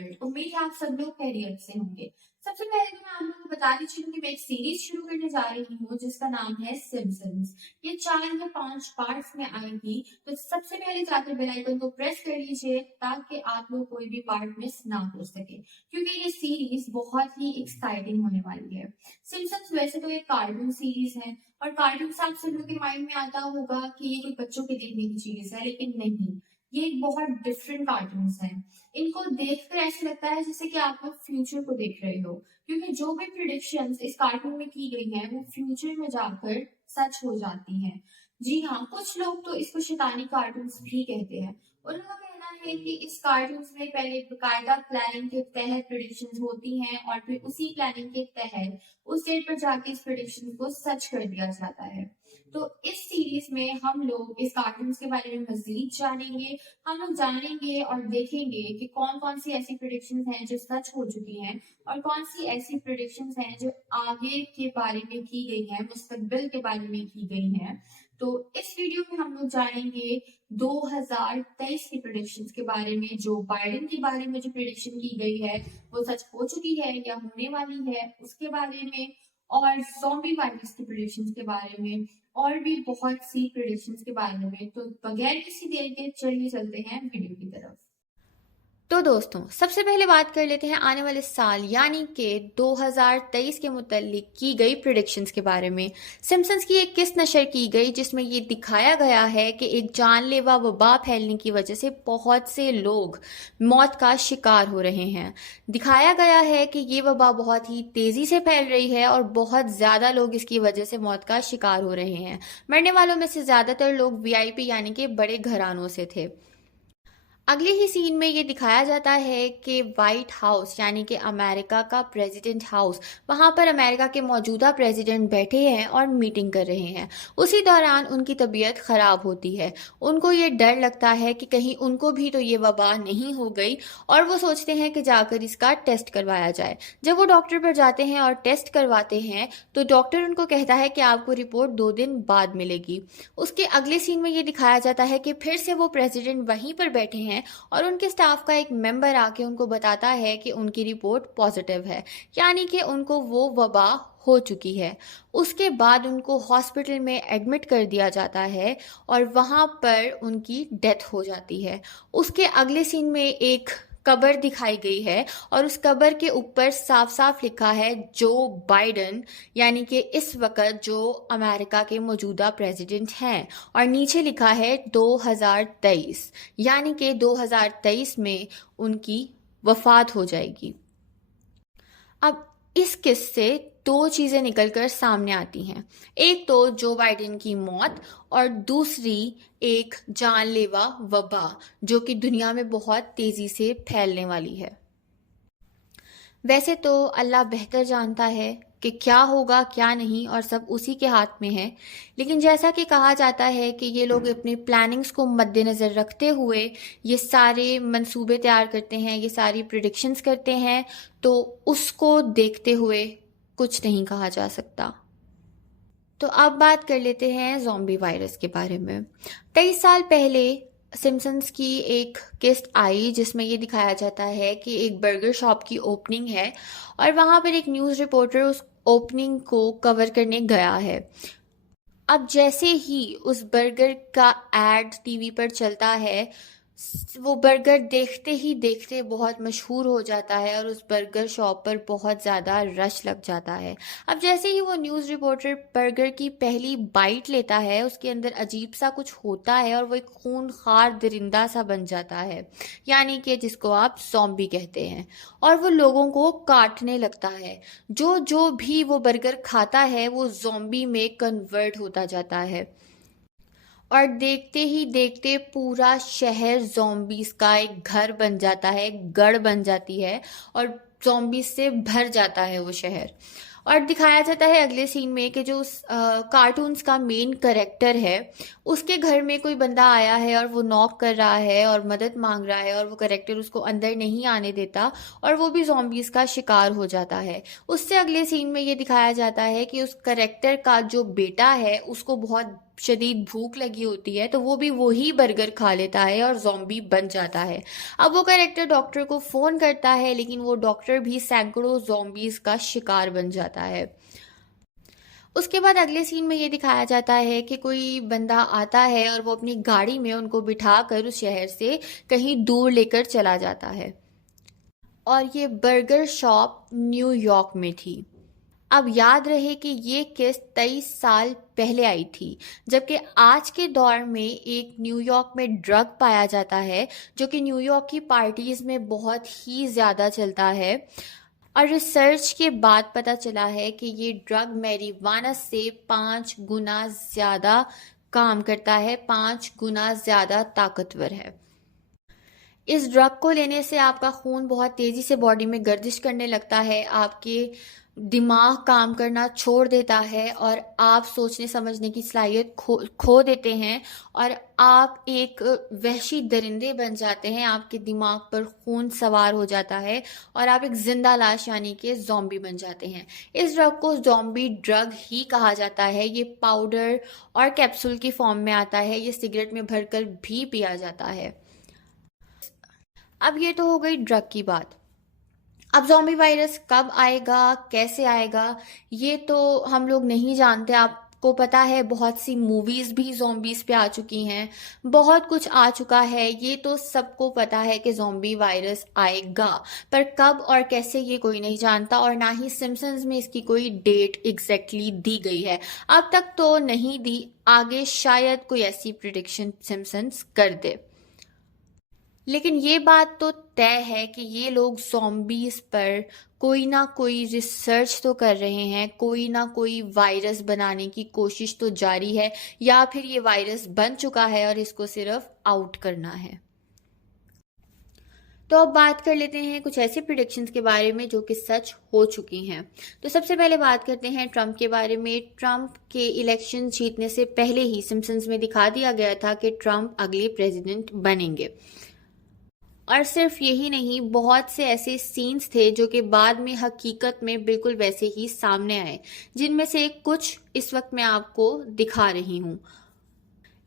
World. उम्मीद है आप सब लोग खैरियत से होंगे। सबसे पहले तो मैं आप लोगों को बताती चलूं कि मैं एक सीरीज शुरू करने जा रही हूँ जिसका नाम है सिम्पसन्स। ये 4 या 5 पार्ट्स में आएगी, तो सबसे पहले जाकर बेल आइकन को प्रेस कर लीजिए ताकि आप लोग कोई भी पार्ट मिस ना हो सके, क्योंकि ये सीरीज बहुत ही एक्साइटिंग होने वाली है। सिम्पसन्स वैसे तो एक कार्टून सीरीज है, और कार्टून से आप सब लोग के माइंड में आता होगा कि ये कोई बच्चों के देखने की चीज है, लेकिन नहीं, ये एक बहुत डिफरेंट कार्टून्स हैं। इनको देखकर ऐसा लगता है जैसे कि आप लोग फ्यूचर को देख रहे हो, क्योंकि जो भी प्रिडिक्शंस इस कार्टून में की गई हैं वो फ्यूचर में जाकर सच हो जाती हैं। जी हाँ, कुछ लोग तो इसको शैतानी कार्टून्स भी कहते हैं। उनका कहना है कि इस कार्टून्स में पहले बकायदा प्लानिंग के तहत प्रिडिक्शंस होती हैं, और फिर उसी प्लानिंग के तहत उस डेट पर जाके इस प्रिडिक्शन को सच कर दिया जाता है। तो इस सीरीज में हम लोग इस कार्टून्स के बारे में मजीद जानेंगे। हम लोग जानेंगे और देखेंगे कि कौन कौन सी ऐसी प्रिडिक्शंस हैं जो सच हो चुकी हैं, और कौन सी ऐसी प्रिडिक्शंस हैं जो आगे के बारे में की गई हैं, मुस्तकबिल के बारे में की गई हैं। तो इस वीडियो में हम लोग जानेंगे 2023 की प्रिडिक्शंस के बारे में। जो बाइडेन के बारे में जो प्रिडिक्शन की गई है वो सच हो चुकी है या होने वाली है उसके बारे में, और ज़ॉम्बी वायरस की प्रिडिक्शंस के बारे में, और भी बहुत सी प्रिडिक्शंस के बारे में। तो बगैर किसी देर के चलिए चलते हैं वीडियो की तरफ। तो दोस्तों, सबसे पहले बात कर लेते हैं आने वाले साल यानी कि 2023 के मुतालिक की गई प्रिडिक्शंस के बारे में। सिम्पसन्स की एक किस्त नशर की गई जिसमें ये दिखाया गया है कि एक जानलेवा वबा फैलने की वजह से बहुत से लोग मौत का शिकार हो रहे हैं। दिखाया गया है कि ये वबा बहुत ही तेजी से फैल रही है और बहुत ज्यादा लोग इसकी वजह से मौत का शिकार हो रहे हैं। मरने वालों में से ज्यादातर लोग वीआईपी यानी कि बड़े घरानों से थे। अगले ही सीन में ये दिखाया जाता है कि व्हाइट हाउस यानी कि अमेरिका का प्रेसिडेंट हाउस, वहां पर अमेरिका के मौजूदा प्रेसिडेंट बैठे हैं और मीटिंग कर रहे हैं। उसी दौरान उनकी तबीयत खराब होती है। उनको ये डर लगता है कि कहीं उनको भी तो ये वबा नहीं हो गई, और वो सोचते हैं कि जाकर इसका टेस्ट करवाया जाए। जब वो डॉक्टर पर जाते हैं और टेस्ट करवाते हैं तो डॉक्टर उनको कहता है कि आपको रिपोर्ट 2 दिन बाद मिलेगी। उसके अगले सीन में ये दिखाया जाता है कि फिर से वो प्रेसिडेंट वहीं पर बैठे हैं और उनके स्टाफ का एक मेंबर आके उनको बताता है कि उनकी रिपोर्ट पॉजिटिव है, यानी कि उनको वो वबा हो चुकी है। उसके बाद उनको हॉस्पिटल में एडमिट कर दिया जाता है और वहां पर उनकी डेथ हो जाती है। उसके अगले सीन में एक कबर दिखाई गई है और उस कबर के ऊपर साफ साफ लिखा है जो बाइडन, यानी कि इस वक्त जो अमेरिका के मौजूदा प्रेसिडेंट हैं, और नीचे लिखा है 2023, यानी कि 2023 में उनकी वफात हो जाएगी। अब इस किस्से से 2 चीजें निकलकर सामने आती हैं। एक तो जो बाइडेन की मौत, और दूसरी एक जानलेवा वबा जो कि दुनिया में बहुत तेजी से फैलने वाली है। वैसे तो अल्लाह बेहतर जानता है कि क्या होगा क्या नहीं, और सब उसी के हाथ में है। लेकिन जैसा कि कहा जाता है कि ये लोग अपने प्लानिंग्स को मद्देनज़र रखते हुए ये सारे मंसूबे तैयार करते हैं, ये सारी प्रिडिक्शंस करते हैं, तो उसको देखते हुए कुछ नहीं कहा जा सकता। तो अब बात कर लेते हैं ज़ॉम्बी वायरस के बारे में। 23 साल पहले सिम्पसन्स की एक किस्त आई जिसमें ये दिखाया जाता है कि एक बर्गर शॉप की ओपनिंग है, और वहां पर एक न्यूज़ रिपोर्टर उस ओपनिंग को कवर करने गया है। अब जैसे ही उस बर्गर का एड टीवी पर चलता है, वो बर्गर देखते ही देखते बहुत मशहूर हो जाता है और उस बर्गर शॉप पर बहुत ज़्यादा रश लग जाता है। अब जैसे ही वो न्यूज़ रिपोर्टर बर्गर की पहली बाइट लेता है, उसके अंदर अजीब सा कुछ होता है और वो एक खूंखार दरिंदा सा बन जाता है, यानी कि जिसको आप ज़ॉम्बी कहते हैं, और वो लोगों को काटने लगता है। जो जो भी वो बर्गर खाता है वो ज़ॉम्बी में कन्वर्ट होता जाता है, और देखते ही देखते पूरा शहर ज़ॉम्बीज का एक घर बन जाता है, एक गढ़ बन जाती है, और ज़ॉम्बीज से भर जाता है वो शहर। और दिखाया जाता है अगले सीन में कि जो उस कार्टून्स का मेन करेक्टर है, उसके घर में कोई बंदा आया है और वो नॉक कर रहा है और मदद मांग रहा है, और वो करेक्टर उसको अंदर नहीं आने देता, और वो भी ज़ॉम्बीज का शिकार हो जाता है। उससे अगले सीन में ये दिखाया जाता है कि उस करेक्टर का जो बेटा है उसको बहुत शदीद भूख लगी होती है तो वो भी वही बर्गर खा लेता है और ज़ॉम्बी बन जाता है। अब वो कैरेक्टर डॉक्टर को फ़ोन करता है लेकिन वो डॉक्टर भी सैकड़ों ज़ॉम्बीज़ का शिकार बन जाता है। उसके बाद अगले सीन में ये दिखाया जाता है कि कोई बंदा आता है और वो अपनी गाड़ी में उनको बिठा कर उस शहर से कहीं दूर लेकर चला जाता है और ये बर्गर शॉप न्यूयॉर्क में थी। अब याद रहे कि ये केस 23 साल पहले आई थी, जबकि आज के दौर में एक न्यूयॉर्क में ड्रग पाया जाता है जो कि न्यूयॉर्क की पार्टीज में बहुत ही ज़्यादा चलता है। और रिसर्च के बाद पता चला है कि ये ड्रग मैरिवाना से 5 गुना ज़्यादा काम करता है, 5 गुना ज़्यादा ताकतवर है। इस ड्रग को लेने से आपका खून बहुत तेज़ी से बॉडी में गर्दिश करने लगता है, आपके दिमाग काम करना छोड़ देता है और आप सोचने समझने की सलाहियत खो देते हैं और आप एक वहशी दरिंदे बन जाते हैं। आपके दिमाग पर खून सवार हो जाता है और आप एक जिंदा लाश यानी कि ज़ॉम्बी बन जाते हैं। इस ड्रग को ज़ॉम्बी ड्रग ही कहा जाता है। ये पाउडर और कैप्सूल की फॉर्म में आता है। ये सिगरेट में भरकर भी पिया जाता है। अब ये तो हो गई ड्रग की बात। अब ज़ॉम्बी वायरस कब आएगा, कैसे आएगा, ये तो हम लोग नहीं जानते। आपको पता है बहुत सी मूवीज़ भी ज़ॉम्बीज़ पे आ चुकी हैं, बहुत कुछ आ चुका है। ये तो सबको पता है कि ज़ॉम्बी वायरस आएगा, पर कब और कैसे ये कोई नहीं जानता और ना ही सिम्पसन्स में इसकी कोई डेट एग्जैक्टली दी गई है। अब तक तो नहीं दी, आगे शायद कोई ऐसी प्रिडिक्शन सिम्पसन्स कर दे। लेकिन ये बात तो तय है कि ये लोग ज़ॉम्बीज पर कोई ना कोई रिसर्च तो कर रहे हैं, कोई ना कोई वायरस बनाने की कोशिश तो जारी है, या फिर ये वायरस बन चुका है और इसको सिर्फ आउट करना है। तो अब बात कर लेते हैं कुछ ऐसे प्रिडिक्शंस के बारे में जो कि सच हो चुकी हैं। तो सबसे पहले बात करते हैं ट्रंप के बारे में। ट्रंप के इलेक्शन जीतने से पहले ही सिम्पसन्स में दिखा दिया गया था कि ट्रंप अगले प्रेसिडेंट बनेंगे। और सिर्फ यही नहीं, बहुत से ऐसे सीन्स थे जो कि बाद में हकीकत में बिल्कुल वैसे ही सामने आए, जिनमें से कुछ इस वक्त मैं आपको दिखा रही हूँ।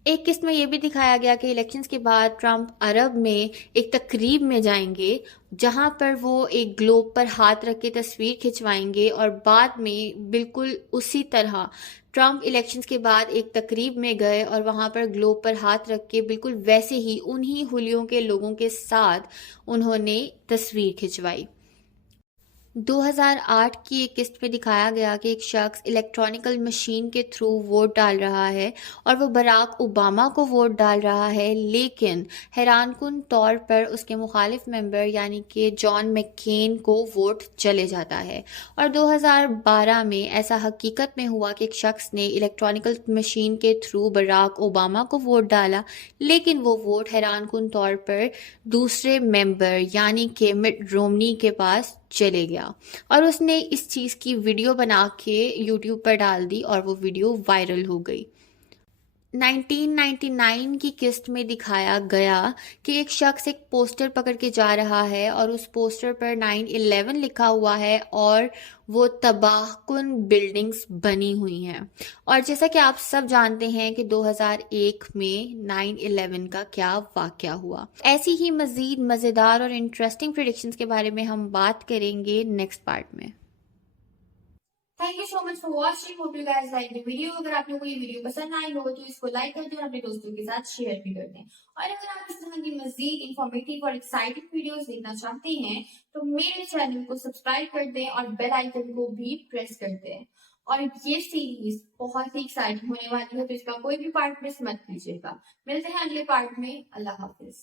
एक किस्त में ये भी दिखाया गया कि इलेक्शंस के बाद ट्रंप अरब में एक तकरीब में जाएंगे जहां पर वो एक ग्लोब पर हाथ रख के तस्वीर खिंचवाएंगे और बाद में बिल्कुल उसी तरह ट्रंप इलेक्शंस के बाद एक तकरीब में गए और वहां पर ग्लोब पर हाथ रख के बिल्कुल वैसे ही उन्हीं हुलियों के लोगों के साथ उन्होंने तस्वीर खिंचवाई। 2008 की एक किस्त में दिखाया गया कि एक शख्स इलेक्ट्रॉनिकल मशीन के थ्रू वोट डाल रहा है और वो बराक ओबामा को वोट डाल रहा है, लेकिन हैरानकुन तौर पर उसके मुखालिफ मेंबर यानी कि जॉन मैकेन को वोट चले जाता है। और 2012 में ऐसा हकीकत में हुआ कि एक शख्स ने इलेक्ट्रॉनिकल मशीन के थ्रू बराक ओबामा को वोट डाला, लेकिन वो वोट हैरानकुन तौर पर दूसरे मेंबर यानी कि मिट रोमनी के पास चले गया और उसने इस चीज़ की वीडियो बना के यूट्यूब पर डाल दी और वो वीडियो वायरल हो गई। 1999 की किस्त में दिखाया गया कि एक शख्स एक पोस्टर पकड़ के जा रहा है और उस पोस्टर पर 9/11 लिखा हुआ है और वो तबाहकुन बिल्डिंग्स बनी हुई हैं। और जैसा कि आप सब जानते हैं कि 2001 में 9/11 का क्या वाकया हुआ। ऐसी ही मज़ीद मज़ेदार और इंटरेस्टिंग प्रेडिक्शंस के बारे में हम बात करेंगे नेक्स्ट पार्ट में। Thank you so much for watching. Hope you guys like the video. अगर आप लोगों को ये वीडियो पसंद आई हो तो इसको लाइक कर दें और अपने दोस्तों के साथ शेयर भी कर दें। और अगर आप इस तरह की मजीद इंफॉर्मेटिव और एक्साइटिंग वीडियोस देखना चाहते हैं तो मेरे चैनल को सब्सक्राइब कर दें और बेल आइकन को भी प्रेस कर दें। और ये सीरीज बहुत ही एक्साइटिंग होने वाली है, तो इसका कोई भी पार्ट मिस मत कीजिएगा। मिलते हैं अगले पार्ट में। अल्लाह हाफिज।